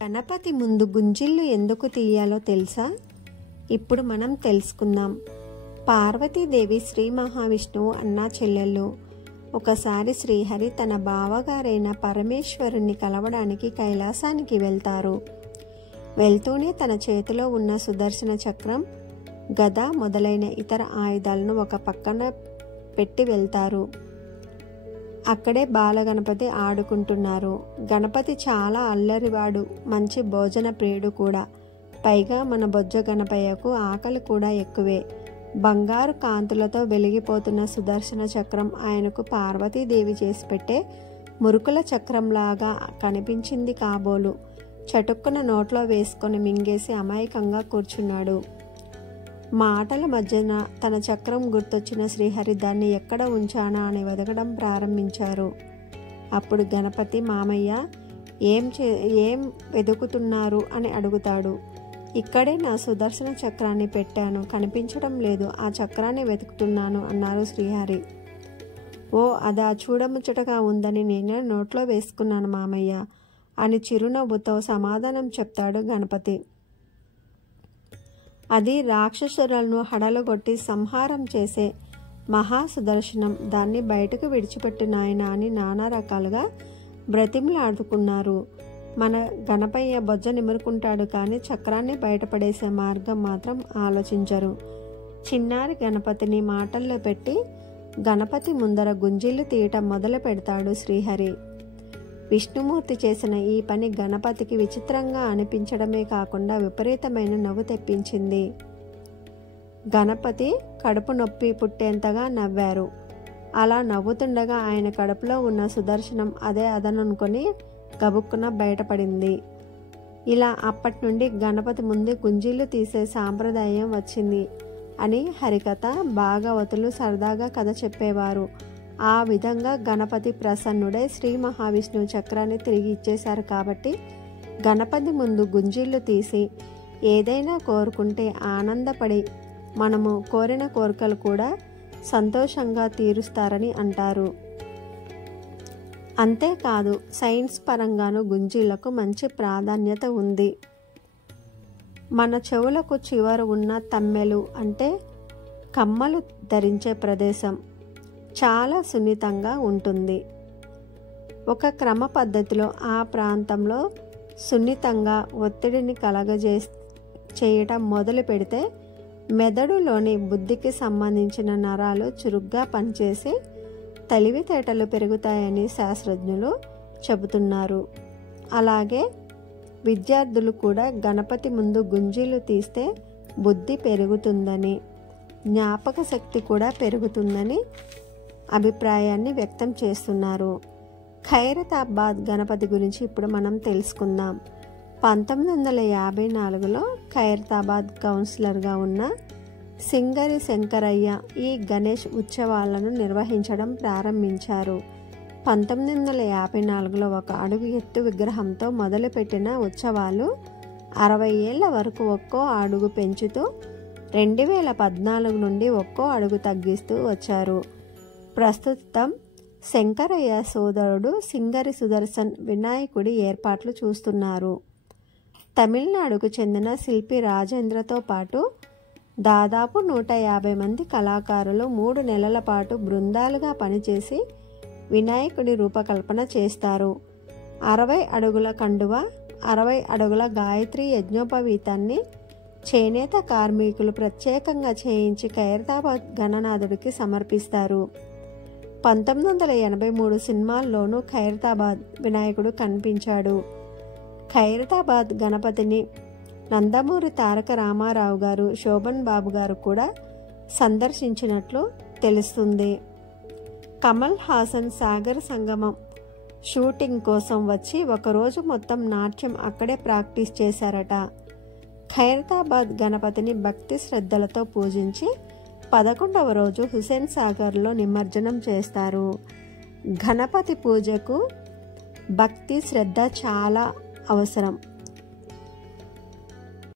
గణపతి ముందు గుంజిళ్ళు ఎందుకు తీయాలో తెలుసా? ఇప్పుడు మనం తెలుసుకుందాం. పార్వతీదేవి శ్రీ మహావిష్ణువు అన్నా చెల్లెళ్ళు. ఒకసారి శ్రీహరి తన బావగారైన పరమేశ్వరుణ్ణి కలవడానికి కైలాసానికి వెళ్తారు. వెళ్తూనే తన చేతిలో ఉన్న సుదర్శన చక్రం, గద మొదలైన ఇతర ఆయుధాలను ఒక పక్కన పెట్టి వెళ్తారు. అక్కడే బాలగణపతి ఆడుకుంటున్నారు. గణపతి చాలా అల్లరివాడు, మంచి భోజన ప్రియుడు కూడా. పైగా మన బొజ్జ గణపయ్యకు ఆకలి కూడా ఎక్కువే. బంగారు కాంతులతో వెలిగిపోతున్న సుదర్శన చక్రం ఆయనకు పార్వతీదేవి చేసి పెట్టే మురుకుల చక్రంలాగా కనిపించింది కాబోలు. చటుక్కున నోట్లో వేసుకొని మింగేసి అమాయకంగా కూర్చున్నాడు. మాటల మధ్యన తన చక్రం గుర్తొచ్చిన శ్రీహరి దాన్ని ఎక్కడ ఉంచానా అని వెతకడం ప్రారంభించారు. అప్పుడు గణపతి, మామయ్య ఏం వెతుకుతున్నారు అని అడుగుతాడు. ఇక్కడే నా సుదర్శన చక్రాన్ని పెట్టాను, కనిపించడం లేదు, ఆ చక్రాన్ని వెతుకుతున్నాను అన్నారు శ్రీహరి. ఓ అదా, చూడముచ్చటగా ఉందని నేనే నోట్లో వేసుకున్నాను మామయ్య అని చిరునవ్వుతో సమాధానం చెప్తాడు గణపతి. అది రాక్షసులను హడలుగొట్టి సంహారం చేసే మహాసుదర్శనం, దాన్ని బయటకు విడిచిపెట్టిన ఆయన అని నానా రకాలుగా బ్రతిమలాడుకున్నారు. మన గణపయ్య బొజ్జ నిమురుకుంటాడు కానీ చక్రాన్ని బయటపడేసే మార్గం మాత్రం ఆలోచించరు. చిన్నారి గణపతిని మాటల్లో పెట్టి గణపతి ముందర గుంజిళ్ళు తీయటం మొదలు పెడతాడు శ్రీహరి. విష్ణుమూర్తి చేసిన ఈ పని గణపతికి విచిత్రంగా అనిపించడమే కాకుండా విపరీతమైన నవ్వు తెప్పించింది. గణపతి కడుపు నొప్పి పుట్టేంతగా నవ్వారు. అలా నవ్వుతుండగా ఆయన కడుపులో ఉన్న సుదర్శనం అదే అదననుకొని గబుక్కున బయటపడింది. ఇలా అప్పటి నుండి గణపతి ముందు గుంజిళ్ళు తీసే సాంప్రదాయం వచ్చింది అని హరికథ, భాగవతులు సరదాగా కథ చెప్పేవారు. ఆ విధంగా గణపతి ప్రసన్నుడై శ్రీ మహావిష్ణువు చక్రాన్ని తిరిగి ఇచ్చేశారు కాబట్టి గణపతి ముందు గుంజిళ్ళు తీసి ఏదైనా కోరుకుంటే ఆనందపడి మనము కోరిన కోరికలు కూడా సంతోషంగా తీరుస్తారని అంటారు. అంతేకాదు, సైన్స్ పరంగాను గుంజిళ్లకు మంచి ప్రాధాన్యత ఉంది. మన చెవులకు చివర ఉన్న తమ్మెలు అంటే కమ్మలు ధరించే ప్రదేశం చాలా సున్నితంగా ఉంటుంది. ఒక క్రమ పద్ధతిలో ఆ ప్రాంతంలో సున్నితంగా ఒత్తిడిని చేయటం మొదలు పెడితే మెదడులోని బుద్ధికి సంబంధించిన నరాలు చురుగ్గా పనిచేసి తెలివితేటలు పెరుగుతాయని శాస్త్రజ్ఞులు చెబుతున్నారు. అలాగే విద్యార్థులు కూడా గణపతి ముందు గుంజీలు తీస్తే బుద్ధి పెరుగుతుందని, జ్ఞాపక శక్తి కూడా పెరుగుతుందని అభిప్రాయాన్ని వ్యక్తం చేస్తున్నారు. ఖైరతాబాద్ గణపతి గురించి ఇప్పుడు మనం తెలుసుకుందాం. 1954లో ఖైరతాబాద్ కౌన్సిలర్గా ఉన్న సింగరి శంకరయ్య ఈ గణేష్ ఉత్సవాలను నిర్వహించడం ప్రారంభించారు. 1954లో 1 అడుగు ఎత్తు విగ్రహంతో మొదలుపెట్టిన ఉత్సవాలు 60 ఏళ్ల వరకు ఒక్కో అడుగు పెంచుతూ 2014 నుండి ఒక్కో అడుగు తగ్గిస్తూ వచ్చారు. ప్రస్తుతం శంకరయ్య సోదరుడు సింగరి సుదర్శన్ వినాయకుడి ఏర్పాట్లు చూస్తున్నారు. తమిళనాడుకు చెందిన శిల్పి రాజేంద్రతో పాటు దాదాపు 150 మంది కళాకారులు 3 నెలల పాటు బృందాలుగా పనిచేసి వినాయకుడి రూపకల్పన చేస్తారు. 60 అడుగుల కండువ, 60 అడుగుల గాయత్రి యజ్ఞోపవీతాన్ని చేనేత కార్మికులు ప్రత్యేకంగా చేయించి ఖైరతాబాద్ గణనాథుడికి సమర్పిస్తారు. 1983 సినిమాల్లోనూ ఖైరతాబాద్ వినాయకుడు కనిపించాడు. ఖైరతాబాద్ గణపతిని నందమూరి తారక రామారావు గారు, శోభన్ బాబు గారు కూడా సందర్శించినట్లు తెలుస్తుంది. కమల్ హాసన్ సాగర్ సంగమం షూటింగ్ కోసం వచ్చి 1 రోజు మొత్తం నాట్యం అక్కడే ప్రాక్టీస్ చేశారట. ఖైరతాబాద్ గణపతిని భక్తి శ్రద్ధలతో పూజించి 11వ రోజు హుసేన్ సాగర్లో నిమజ్జనం చేస్తారు. గణపతి పూజకు భక్తి శ్రద్ధ చాలా అవసరం.